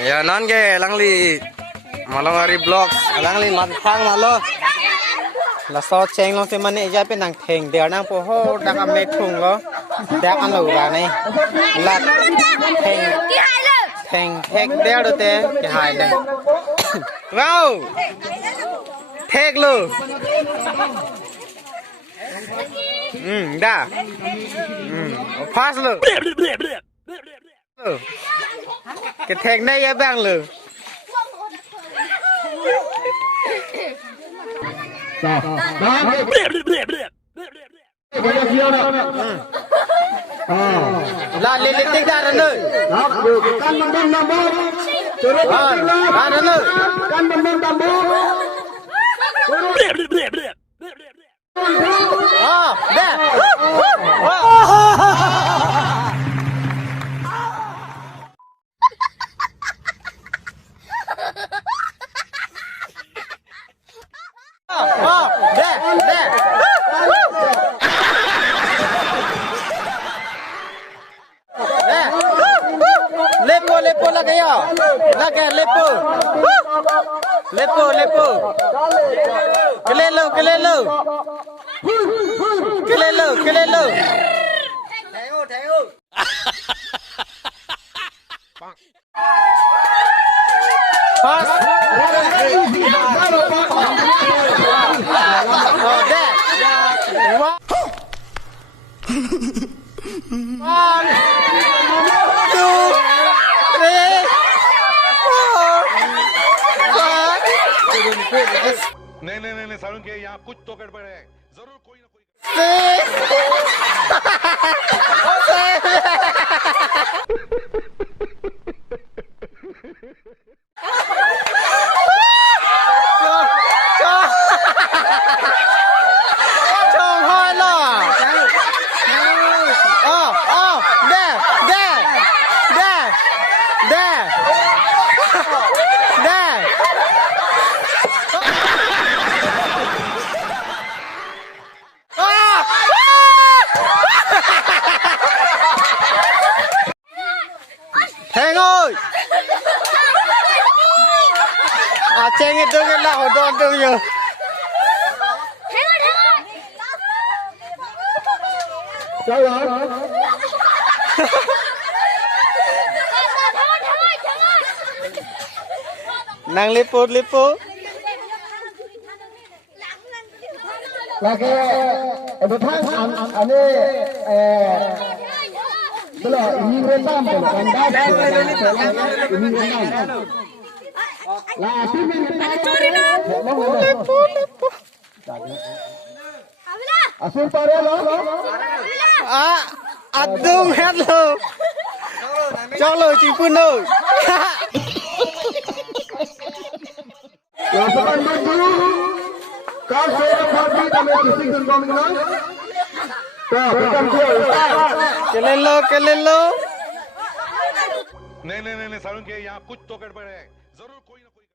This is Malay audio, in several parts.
Ya nan ke langli malang hari blog langli mat thang malo la so cheng long te mane ja pe nang theng de nang po ho da ka me thung lo da kan lo ba nei la theng theng thek de do te ke hai le wow thek lo da fast lo cái thèn này ya bang lử là lên lên tích ra rồi nơi ra rồi nơi đây lepo lagi ya, lagi lepo, kelelo, pas, oh deh, one, two, three, four, five. नहीं सारुण के यहाँ कुछ तो गड़बड़ है जरूर कोई ना कोई Thèn ơi, chèn cái tương cái lão đòn tương nhiều. Sao vậy? Nang lipo. Là cái thang anh ấy tức là nhìn lên tam của con đau là nhìn lên tam là phim mình asul pare lo adung het lo cholo chị Phương ơi là con mình có số phát đi tầm chỉ sinh con mình nói cái lên lo नहीं सारुण के यहाँ कुछ तो गड़बड़ है जरूर कोई ना कोई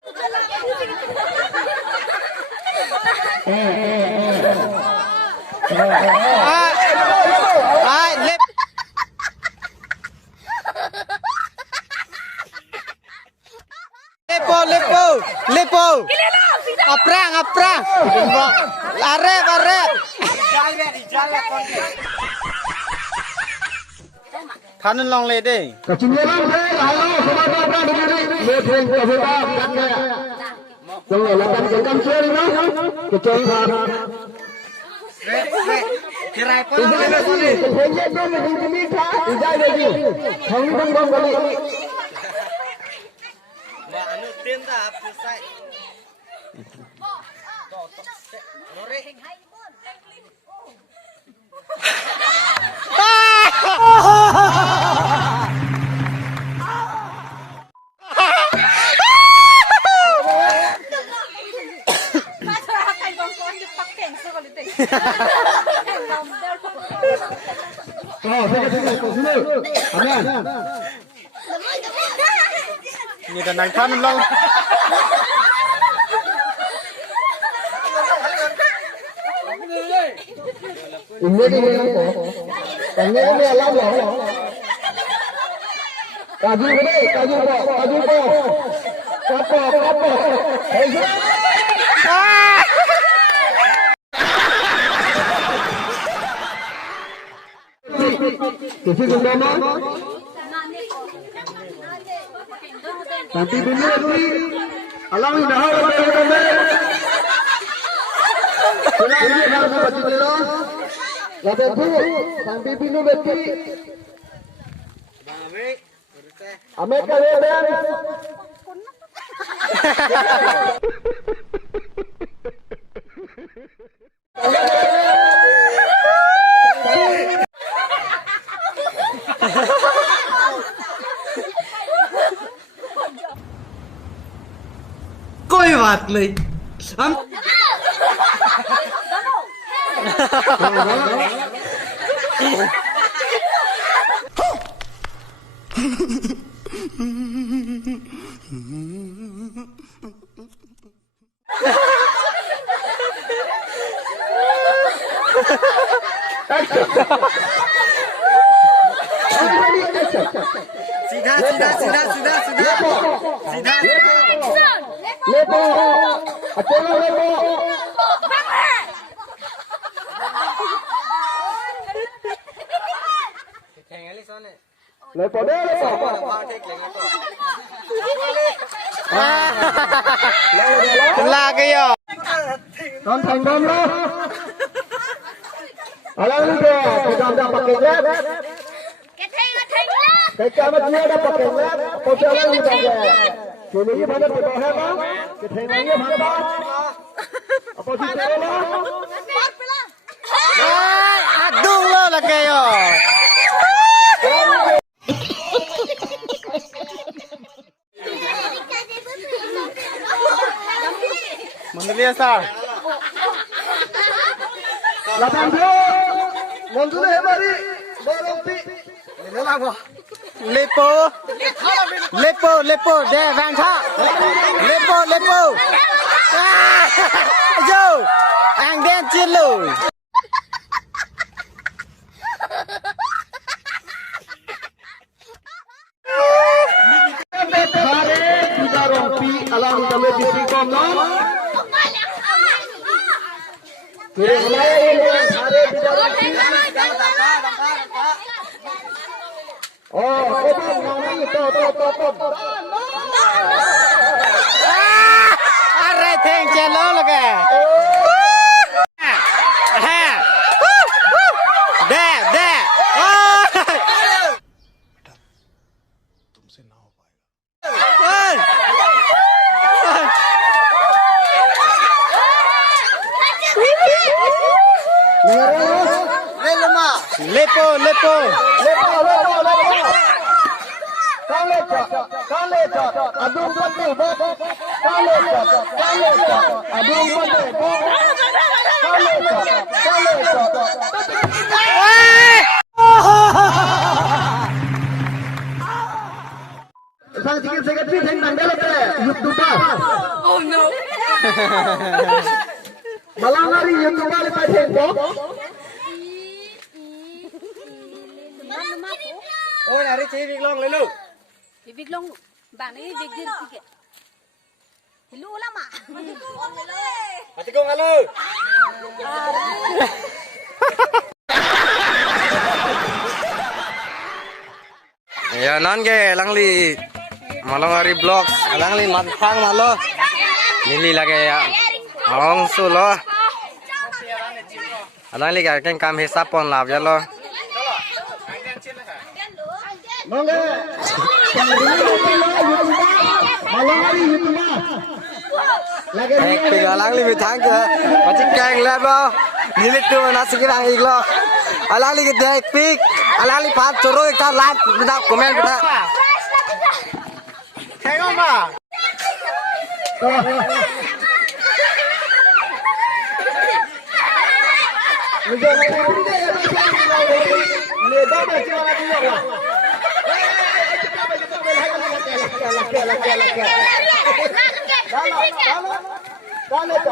lepo aprang lare Thanen long le đi. Kecinyiran saya halo saudara begini meeting kita kan ya. Jangan lakukan kekamcian ini. Kecelakaan. Kirai pala le sini. Kecinyiran tu mesti minta. Ijai lagi. Kami pun bang balik. Ma anu tin ta pusai. Lore. Như là nàng thân lâu. Ini dia apa? Tanya ni alam lah. Kaju gede, kaju po, kaju po. Kapo, kapo. Kisi gundama. Tapi dulu ni, alam ini dah ada gundama. Sudah ini harus baca dulu. Lalu tu, sampai dulu beti. Ame kali dan. कोई बात नहीं हम सीधा सीधा सीधा सीधा सीधा सीधा Lepo, acara lepo. Lepo deh lepo. lagi yo Kan tanggung lo. Alang ni dia, kita dah pakai lab. Kita macam ada pakai lab, pasal ni dah. Kini ni mana kita है ना? kita ni mana बात? apa sih lo? aduh lo lagi yo Mandali sir Lapan bro, monsun है हमारी, बोलोंपी, ले लागो. lepo lepo lepo de van tha lepo lepo yo ang den chin lu Hari kita rompi alam kami di Sikom no. Kiri mulai ini hari kita rompi. Oh, itu ngomong itu. are theng chen lo lage ha de de तुमसे ना हो पाएगा lepo lepo Adung pande, adung Sang chicken secretary thing tanggal apa? YouTuber. Oh no. Malangari YouTuber lepas thing ko. ôi là đi chơi việc long lấy lu việc long bạn ấy việc gì kìa thì lú lắm à mà chỉ con alo ya non ke langli malangari blog langli mat thang malo nili lage ya along su lo langli ka ken kam hisap pon lab ya lo Mangga. Malangari YouTuber. Lagi ni. tiga langli bị thang ke macam keng lab lo nili tu nasi kirang ik lo langli ke dek pik langli phat choro ekta like bida comment bida keng không ba Dale,